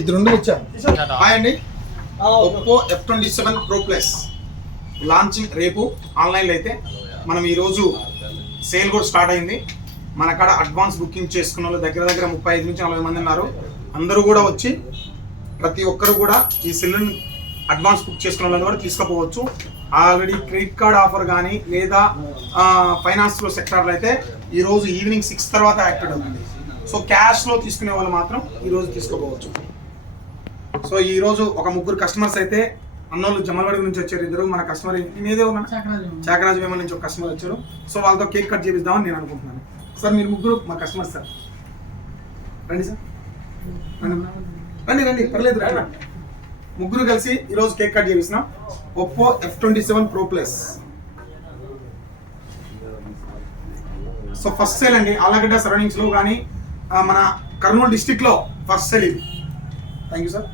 ఇది రెండు వచ్చా. హాయ్ అండి, Oppo F27 Pro Plus launching రేపు ఆన్లైన్లో అయితే మనం ఈరోజు సేల్ కూడా స్టార్ట్ అయింది. మన కాడ అడ్వాన్స్ బుకింగ్ చేసుకున్న వాళ్ళు దగ్గర 35 నుంచి 40 మంది ఉన్నారు. అందరూ కూడా వచ్చి ప్రతి ఒక్కరు కూడా ఈ సెల్లుని అడ్వాన్స్ బుక్ చేసుకున్న వాళ్ళని కూడా తీసుకుపోవచ్చు. ఆల్రెడీ క్రెడిట్ కార్డ్ ఆఫర్ కానీ లేదా ఫైనాన్స్లో సెక్టార్లో అయితే ఈరోజు ఈవినింగ్ 6 తర్వాత యాక్టివేట్ అవుతుంది. సో క్యాష్లో తీసుకునే వాళ్ళు మాత్రం ఈరోజు తీసుకోపోవచ్చు. సో ఈరోజు ఒక 3 కస్టమర్స్ అయితే అన్నోళ్ళు జమలవాడి నుంచి వచ్చారు. ఇద్దరు మన కస్టమర్ నేనే ఉన్నా చాకరాజు వేమల నుంచి ఒక కస్టమర్ వచ్చారు. సో వాళ్ళతో కేక్ కట్ చేపిద్దామని నేను అనుకుంటున్నాను. సార్ మీరు 3 మా కస్టమర్స్ సార్, రండి సార్, రండి పర్లేదు రండి. 3 కలిసి ఈరోజు కేక్ కట్ చేపిస్తున్నాం. Oppo F27 Pro Plus. So first sale అండి ఆలగడ్డ సరౌండింగ్స్లో కానీ మన కర్నూలు డిస్టిక్లో ఫస్ట్ సేల్ ఇది. Thank you sir.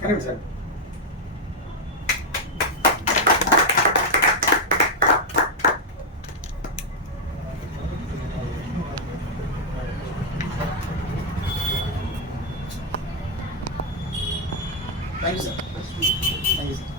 కానీ sir thank you sir. Thank you sir.